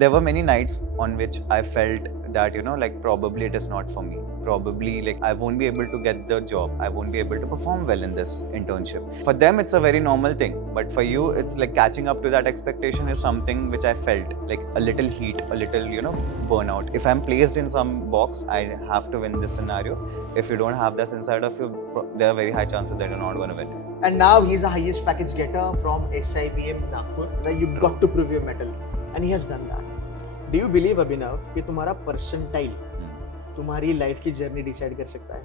there were many nights on which I felt that, like probably it is not for me. Probably like I won't be able to get the job. I won't be able to perform well in this internship. For them, it's a very normal thing. But for you, it's like catching up to that expectation is something which I felt like a little heat, a little, burnout. If I'm placed in some box, I have to win this scenario. If you don't have this inside of you, there are very high chances that you're not going to win. And now he's the highest package getter from SIBM Nagpur. That you got to prove your mettle, and he has done that. Do you believe, Abhinav, कि तुम्हारा percentile तुम्हारी life की journey decide कर सकता है?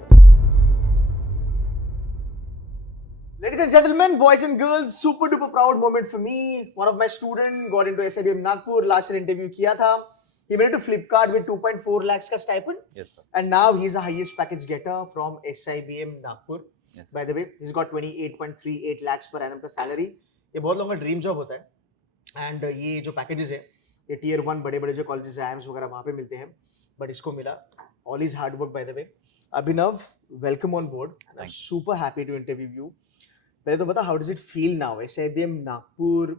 Ladies and gentlemen, boys and girls, super duper proud moment for me. One of my student got into SIBM Nagpur. Last year interview किया था. He made it to Flipkart with 2.4 lakhs का stipend. Yes, sir. And now he's the highest package getter from SIBM Nagpur. Yes. By the way, he's got 28.38 lakhs per annum का salary. ये बहुत लोगों का dream job होता है. And ये जो पैकेजेस है, ये tier 1 बड़े बड़े जो कॉलेजेस है, IIMs वगैरह वहाँ पे मिलते हैं. But इसको मिला. All his hard work, by the way. Abhinav, welcome on board. I'm super happy to interview you. पहले तो बता, how does it feel now? SIBM Nagpur,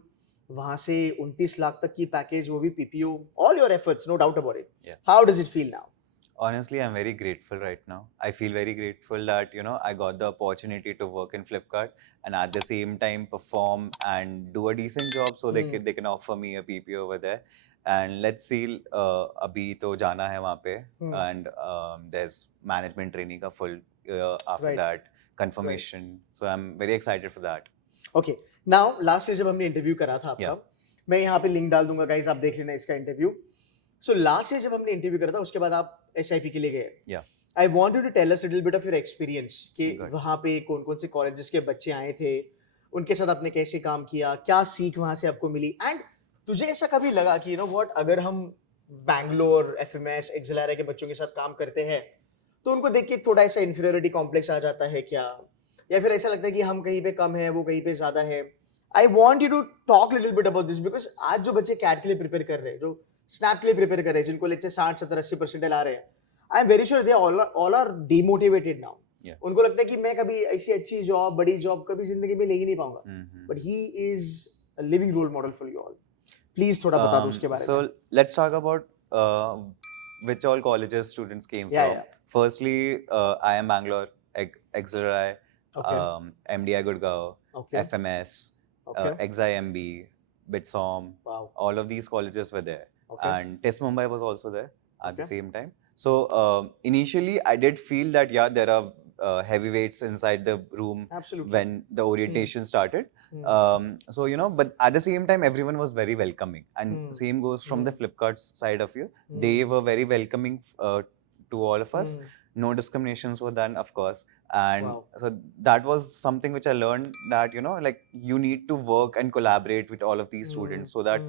वहाँ से 29 लाख तक की पैकेज, वो भी PPO, all your efforts, no doubt about it. Yeah. How does it feel now? Honestly, I'm very grateful right now. I feel very grateful that, I got the opportunity to work in Flipkart and at the same time perform and do a decent job so they can offer me a PPO over there. And let's see, abhi to jana hai wahan pe, and there's management training ka full after that, confirmation. So I'm very excited for that. Okay. Now, last year जब हमने interview करा था आपका, मैं यहाँ पे link डाल दूंगा गाइस, आप देख लेना इसका इंटरव्यू. So last year जब हमने इंटरव्यू करा था, उसके बाद आप SIP के लिए गए. Yeah. I want you to tell us a little bit of your experience कि वहाँ पे कौन कौन से कॉलेजेस के बच्चे आए थे, उनके साथ आपने कैसे काम किया, क्या सीख वहाँ से आपको मिली, एंड तुझे ऐसा कभी लगा कि what, अगर हम बैंगलोर, FMS, XLRI के बच्चों के साथ काम करते हैं तो उनको देख के थोड़ा ऐसा इन्फीरियरिटी कॉम्प्लेक्स आ जाता है क्या, या फिर ऐसा लगता है कि हम कहीं पे कम है, वो कहीं पे ज्यादा है? I want you to talk little bit about this, because आज जो बच्चे कैट के लिए प्रिपेयर कर रहे हैं, जो स्नैप के लिए प्रिपेयर कर रहे हैं, जिनको लेट्स से 60, 70, 80% आ रहे हैं, I am very sure they all are demotivated now. उनको लगता है कि मैं कभी ऐसी अच्छी जॉब, बड़ी जॉब कभी जिंदगी में ले ही नहीं पाऊंगा. But he is a living role model for you all. Please थोड़ा बता दो उसके बारे में. So let's talk about which all colleges students came from. Yeah. Firstly, I am Bangalore, XLRI, MDI Gurgaon, FMS, XIMB, Bitsom. Wow. All of these colleges were there. And TIS Mumbai was also there at the same time. So initially, I did feel that there are heavyweights inside the room. Absolutely. When the orientation started. So but at the same time, everyone was very welcoming, and same goes from the Flipkart's side of you. They were very welcoming to all of us. No discriminations were done, of course, and so that was something which I learned, that like you need to work and collaborate with all of these students, so that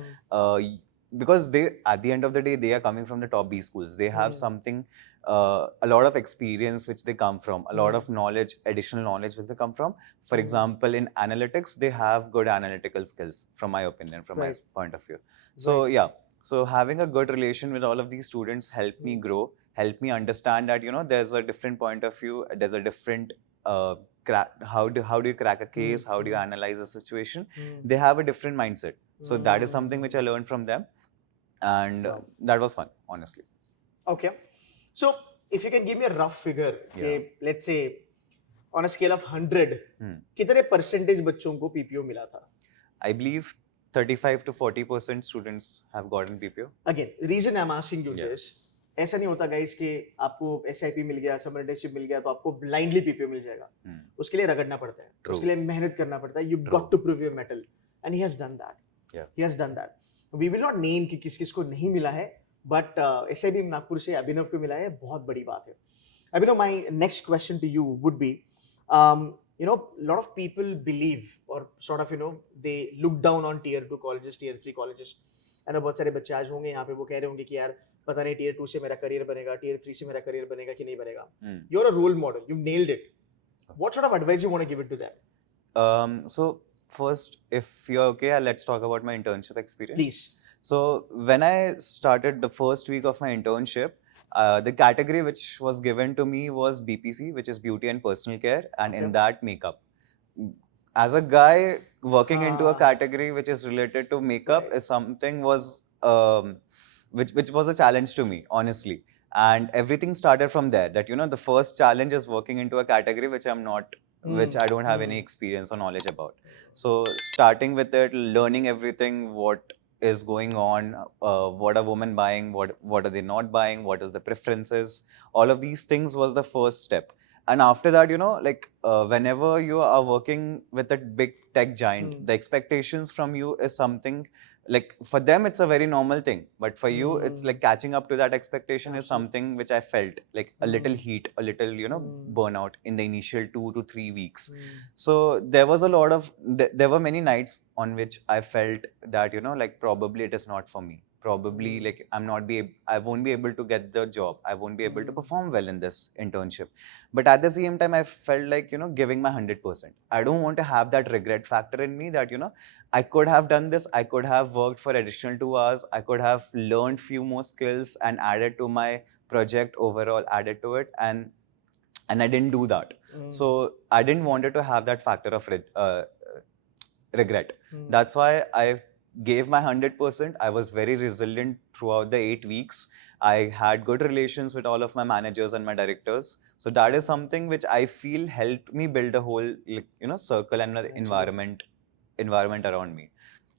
because they, at the end of the day, they are coming from the top B schools. They have something, a lot of experience which they come from, a lot of knowledge, additional knowledge which they come from. For example, in analytics, they have good analytical skills, from my opinion, from my point of view. So so having a good relation with all of these students helped me grow, helped me understand that there's a different point of view, there's a different how do you crack a case, how do you analyze a situation. They have a different mindset. So that is something which I learned from them. And that was fun, honestly. Okay. So if you can give me a rough figure, let's say on a scale of 100, कितने percentage बच्चों को PPO मिला था? I believe 35 to 40% students have gotten PPO. Again, reason I'm asking you this, ऐसा नहीं होता guys कि आपको SIP मिल गया, summer internship मिल गया तो आपको blindly PPO मिल जाएगा. उसके लिए रगड़ना पड़ता है, उसके लिए मेहनत करना पड़ता है. You got to prove your mettle, and he has done that. He has done that. We will not name कि किस किस को नहीं मिला है, but SIBM नागपुर से अभिनव को मिला है, बहुत बड़ी बात है. Abhinav, my next question to you would be, a lot of people believe, or sort of, they look down on tier 2 colleges, tier 3 colleges. And बहुत सारे बच्चे आज होंगे यहाँ पे, वो कह रहे होंगे कि यार पता नहीं tier 2 से मेरा करियर बनेगा, tier 3 से मेरा करियर बनेगा कि नहीं बनेगा. You're a role model. You nailed it. What sort of advice you want to give it to them? So first, if you're okay, let's talk about my internship experience. Please. So when I started the first week of my internship, the category which was given to me was BPC, which is beauty and personal care, and in that makeup. As a guy, working into a category which is related to makeup is something was which was a challenge to me, honestly. And everything started from there, that the first challenge is working into a category which I don't have any experience or knowledge about. So starting with it, learning everything, what is going on, what are women buying, what are they not buying, what is the preferences, all of these things was the first step. And after that, whenever you are working with a big tech giant, the expectations from you is something, like, for them it's a very normal thing, but for you it's like catching up to that expectation is something which I felt like a little heat, a little burnout in the initial 2 to 3 weeks. So there was a lot of there were many nights on which I felt that like probably it is not for me, probably like I won't be able to get the job, I won't be able to perform well in this internship. But at the same time I felt like giving my 100%. I don't want to have that regret factor in me, that I could have done this, I could have worked for additional 2 hours, I could have learned few more skills and added to my project overall, added to it, and I didn't do that. So I didn't wanted to have that factor of regret. That's why I gave my 100%. I was very resilient throughout the 8 weeks. I had good relations with all of my managers and my directors. So that is something which I feel helped me build a whole circle and environment around me.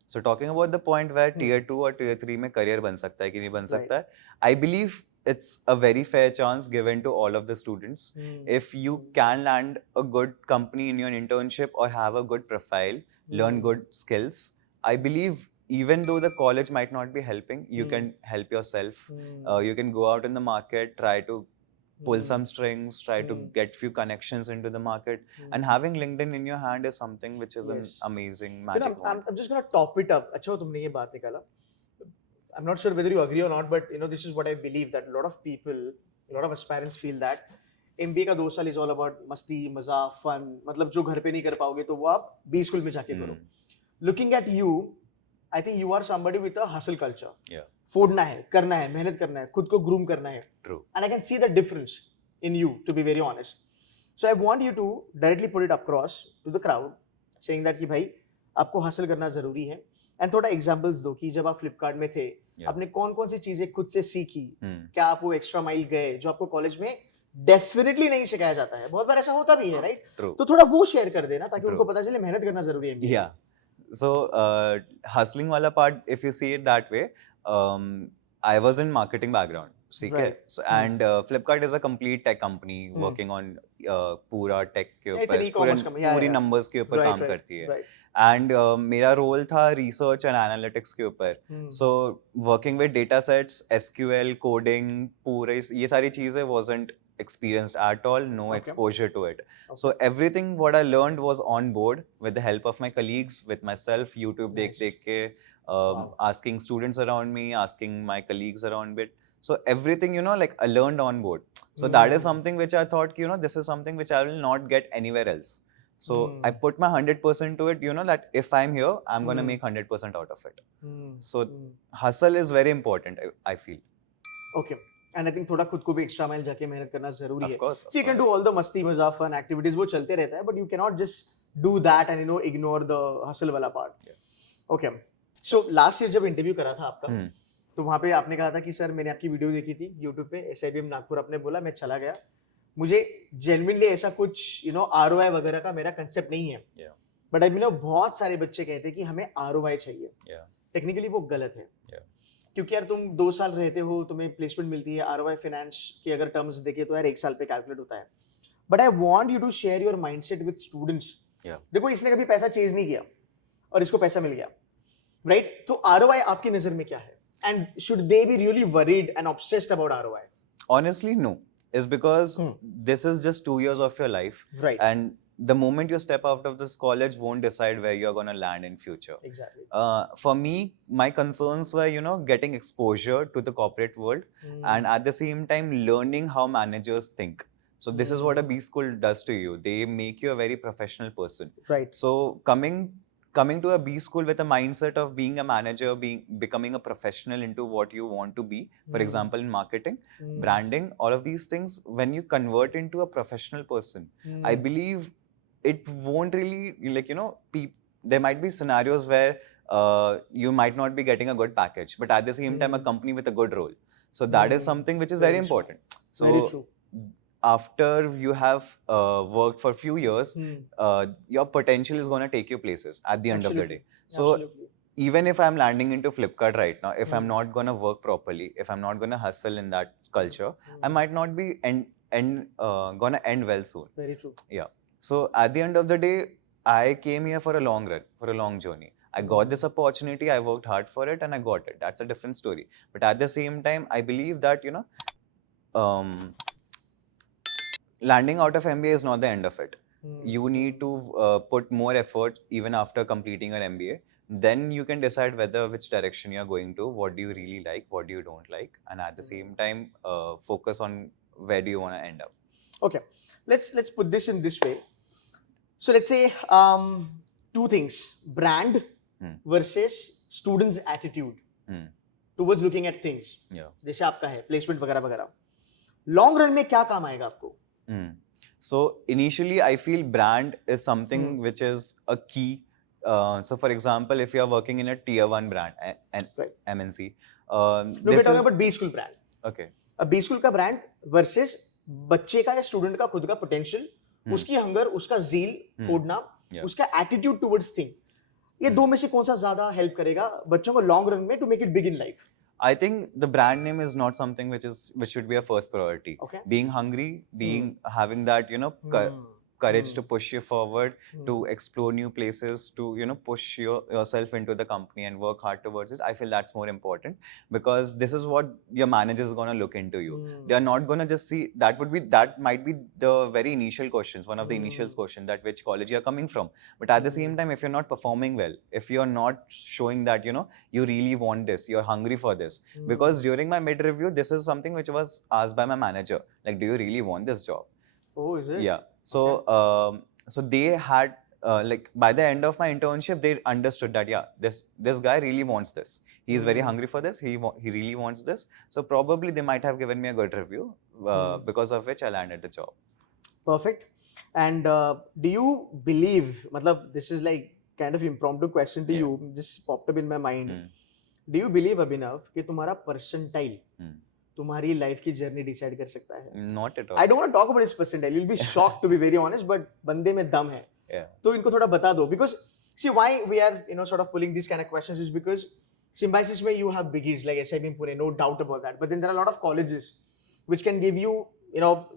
So talking about the point where tier 2 or tier 3 में career बन सकता है कि नहीं बन सकता है, I believe it's a very fair chance given to all of the students. If you can land a good company in your internship or have a good profile, learn good skills, I believe even though the college might not be helping, you can help yourself. You can go out in the market, try to pull some strings, try to get few connections into the market. And having LinkedIn in your hand is something which is an amazing magic wand. I'm just gonna top it up. अच्छा तुमने ये बात निकाला. I'm not sure whether you agree or not, but this is what I believe, that a lot of people, a lot of aspirants feel that MBA का 2 साल is all about मस्ती, मजा, fun. मतलब जो घर पे नहीं कर पाओगे तो वो आप B स्कूल में जाके करो. Looking at you, I think you are somebody with a hustle culture. Yeah. फोड़ना है, करना है, मेहनत करना है, खुद को ग्रूम करना है. True. And I can see the difference in you, to be very honest. So I want you to directly put it across to the crowd, saying that कि भाई आपको हासिल करना जरूरी है. And थोड़ा examples दो कि जब आप फ्लिपकार्ट में थे, आपने कौन कौन सी चीजें खुद से सीखी, क्या आप वो एक्स्ट्रा माइल गए जो आपको कॉलेज में डेफिनेटली नहीं सिखाया जाता है. बहुत बार ऐसा होता भी है, राइट? तो थोड़ा वो शेयर कर देना ताकि उनको पता चले मेहनत करना जरूरी है. Yeah. So hustling wala part, if you see it that way, I was in marketing background. Right. So, and Flipkart is a complete tech company working on पूरा tech के ऊपर, पूरी numbers के ऊपर काम करती है. And मेरा role था research and analytics के ऊपर. So working with data sets, SQL, coding, पूरे ये सारी चीजें wasn't experienced at all, no exposure to it. So everything what I learned was on board with the help of my colleagues, with myself, YouTube देख के, asking students around me, asking my colleagues around it. So everything, like I learned on board. So that is something which I thought, this is something which I will not get anywhere else. So I put my 100% to it, that if I'm here, I'm going to make 100% out of it. So hustle is very important, I feel. Okay. And I think थोड़ा खुद को भी extra mile जाके मेहनत करना जरूरी है. Of course. So you can do all the मस्ती मजा fun activities, वो चलते रहता है, but you cannot just do that and ignore the hustle वाला part. Okay. So last year जब interview करा था आपका, तो वहाँ पे आपने कहा था कि सर मैंने आपकी वीडियो देखी थी YouTube पे, SIBM नागपुर, आपने बोला मैं चला गया, मुझे genuinely ऐसा कुछ ROI वगैरह का मेरा concept नहीं है. But I mean बहुत सारे बच्चे कहते हैं कि हमें ROI चाहिए. Technically वो गलत है. क्योंकि यार तुम 2 साल रहते हो, तुम्हें प्लेसमेंट मिलती है, ROI फाइनेंस की अगर टर्म्स देखें तो यार 1 साल पे कैलकुलेट होता है. But I want you to share your mindset with students. देखो इसने कभी पैसा चेज नहीं किया और इसको पैसा मिल गया, राइट? तो ROI आपकी नजर में क्या है? And should they be really worried and obsessed about ROI? Honestly, no. It's because this is just 2 years of your life. Right. And the moment you step out of this college won't decide where you're going to land in future. Exactly. For me, my concerns were, getting exposure to the corporate world and at the same time learning how managers think. So this is what a B school does to you. They make you a very professional person. Right. So coming to a B school with a mindset of being a manager, becoming a professional into what you want to be, for example, in marketing, branding, all of these things, when you convert into a professional person, I believe it won't really, there might be scenarios where you might not be getting a good package, but at the same time, a company with a good role. So that is something which is very Very true. important. So Very true. after you have worked for a few years, your potential is going to take you places at the end of the Absolutely. day. So Absolutely. even if I'm landing into Flipkart right now, if I'm Hmm. not going to work properly, if I'm not going to hustle in that culture, I Hmm. might not be going to end well soon. Very true. Yeah. So at the end of the day, I came here for a long run, for a long journey. I got this opportunity, I worked hard for it, and I got it. That's a different story. But at the same time, I believe that, um, landing out of MBA is not the end of it. You need to put more effort even after completing your MBA. Then you can decide whether which direction you're going to, what do you really like, what do you don't like, and at the same time, focus on where do you want to end up. Okay, let's put this in this way. So let's say two things: brand versus students' attitude towards looking at things. Yeah. जैसे आपका है placement वगैरह वगैरह. Long run में क्या काम आएगा आपको? So initially, I feel brand is something which is a key. So for example, if you are working in a tier 1 brand, an Right. MNC, No, we're talking about B school brand. okay. अब B school का brand versus बच्चे का या student का खुद का potential, उसकी hunger, उसका जील फोड़ना, उसका एटीट्यूड टुवर्ड्स थिंग, ये दो में से कौन सा ज्यादा हेल्प करेगा बच्चों को लॉन्ग रन में to make it big in life? I think the brand name is not something which should be a first priority. Okay. Being hungry, having that courage to push you forward, to explore new places, to push yourself into the company and work hard towards it. I feel that's more important, because this is what your manager is going to look into you. They are not going to just see that might be the very initial questions, one of the initial questions, that which college you are coming from. But at the same time, if you're not performing well, if you're not showing that you really want this, you're hungry for this, because during my mid review, this is something which was asked by my manager, like, do you really want this job? Oh, is it? Yeah. So so they had like by the end of my internship, they understood that this guy really wants this. He is very hungry for this. He really wants this. So probably they might have given me a good review, because of which I landed the job. Perfect. And do you believe, matlab, this is like kind of impromptu question to you, just popped up in my mind. Do you believe, Abhinav, कि तुम्हारा percentile तुम्हारी life की journey decide कर सकता है? Not at all. I don't want to talk about his percentile. You'll be shocked, to be very honest, but बंदे में दम है. तो इनको थोड़ा बता दो, because see why we are sort of pulling these kind of questions is because Symbiosis में you have biggies like SIM Pune, no doubt about that. But then there are a lot of colleges which can give you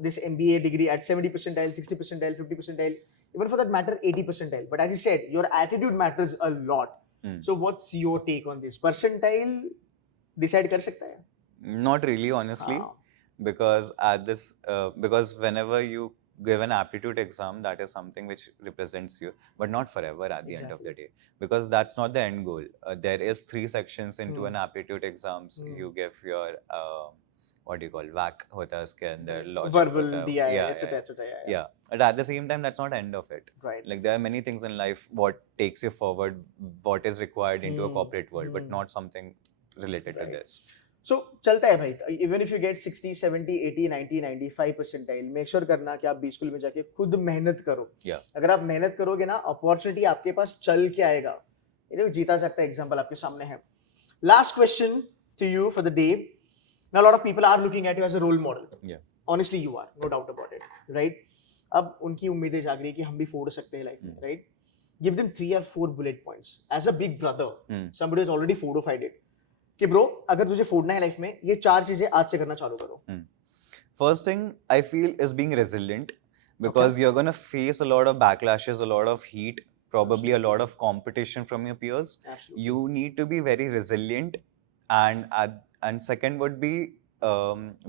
this MBA degree at 70 percentile, 60 percentile, 50 percentile, even for that matter 80 percentile. But as you said, your attitude matters a lot. So what's your take on this? Percentile decide कर सकता है? Not really, honestly, because because whenever you give an aptitude exam, that is something which represents you, but not forever at the end of the day, because that's not the end goal. There is 3 sections into an aptitude exams. You give your what do you call VAC hota hai uske andar, logic verbal, hota hai. DI, Yeah, etc. yeah. etc. Yeah, but at the same time, that's not end of it. Right. Like there are many things in life what takes you forward, what is required into a corporate world, but not something related to this. So चलता है भाई, even if you get 60, 70, 80, 90, 95 percentile, make sure करना कि आप B school में जाके खुद मेहनत करो. अगर आप मेहनत करोगे ना, अपॉर्चुनिटी आपके पास चल के आएगा. ये देखो जीता सकता है, एग्जांपल आपके सामने है. Last question to you for the day. Now a lot of people are looking at you as a role model. Yeah. Honestly, you are, no doubt about it, right? अब उनकी उम्मीदें जाग रही है कि हम भी फोड़ सकते हैं लाइफ में, right? Give them 3 or 4 bullet points. As a big brother, somebody has already fortified it. कि ब्रो अगर तुझे फोड़ना है लाइफ में, ये 4 चीजें आज से करना चालू करो. First thing I feel is being resilient, because you're going to face a lot of backlashes, a lot of heat, probably a lot of competition from your peers. Absolutely. You need to be very resilient, and second would be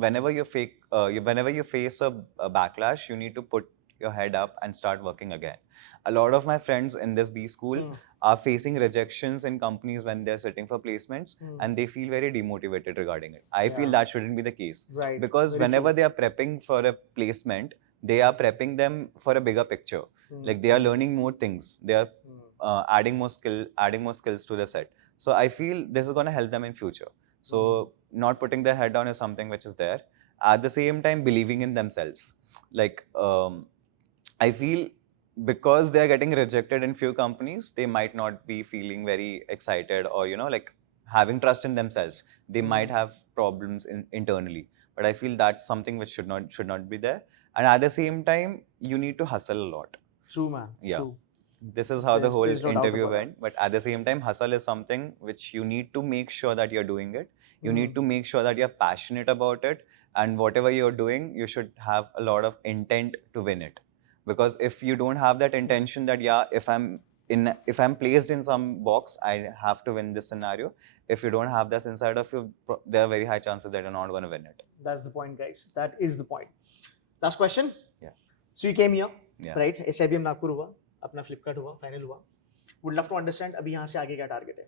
whenever you face a backlash, you need to put your head up and start working again. A lot of my friends in this B school are facing rejections in companies when they're sitting for placements, and they feel very demotivated regarding it. I feel that shouldn't be the case, right? Because very whenever they are prepping for a placement, they are prepping them for a bigger picture. Like they are learning more things, they are adding more skills to the set. So I feel this is going to help them in future. So not putting their head down is something which is there. At the same time, believing in themselves. Like I feel because they are getting rejected in few companies, they might not be feeling very excited or, you know, like having trust in themselves. They might have problems internally. But I feel that's something which should not be there. And at the same time, you need to hustle a lot. True, man. Yeah. True. This is how the whole There's no doubt interview about went. But at the same time, hustle is something which you need to make sure that you're doing it. You need to make sure that you're passionate about it. And whatever you're doing, you should have a lot of intent to win it. Because if you don't have that intention that, yeah, if I'm placed in some box, I have to win this scenario. If you don't have this inside of you, there are very high chances that you're not going to win it. That's the point, guys. That is the point. Last question. Yeah. So you came here, Yeah. right? SIBM Nagpur हुआ, अपना Flipkart हुआ, final हुआ. Would love to understand अभी यहाँ से आगे क्या target है?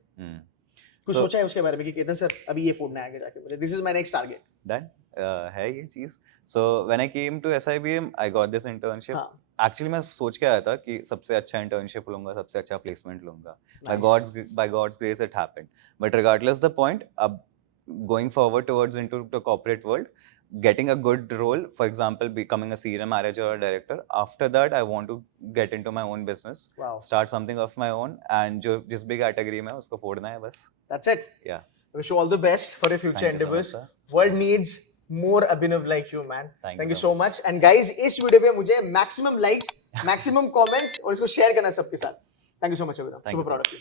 कुछ सोचा है उसके बारे में कि केतन सर अभी ये फोड़ना है आगे जाके बोले this is my next target. Done. है ये चीज. So when I came to SIBM, I got this internship. हाँ. Actually मैं सोच के आया था कि सबसे अच्छा internship लूंगा, सबसे अच्छा placement लूंगा. Nice. By God's grace it happened. But regardless the point, अब going forward towards into the corporate world, getting a good role, for example, becoming a senior manager or director. After that, I want to get into my own business, Wow. start something of my own, and जो जिस भी category में है उसको फोड़ना है बस. That's it. Yeah. I wish you all the best for your future Thank you so endeavors. much, sir. World needs more Abhinav like you, man. Thank you so much. And guys, इस video पे मुझे maximum likes, maximum comments और इसको share करना सबके साथ. Thank you so much, Abhinav. Thank you Super so proud of you.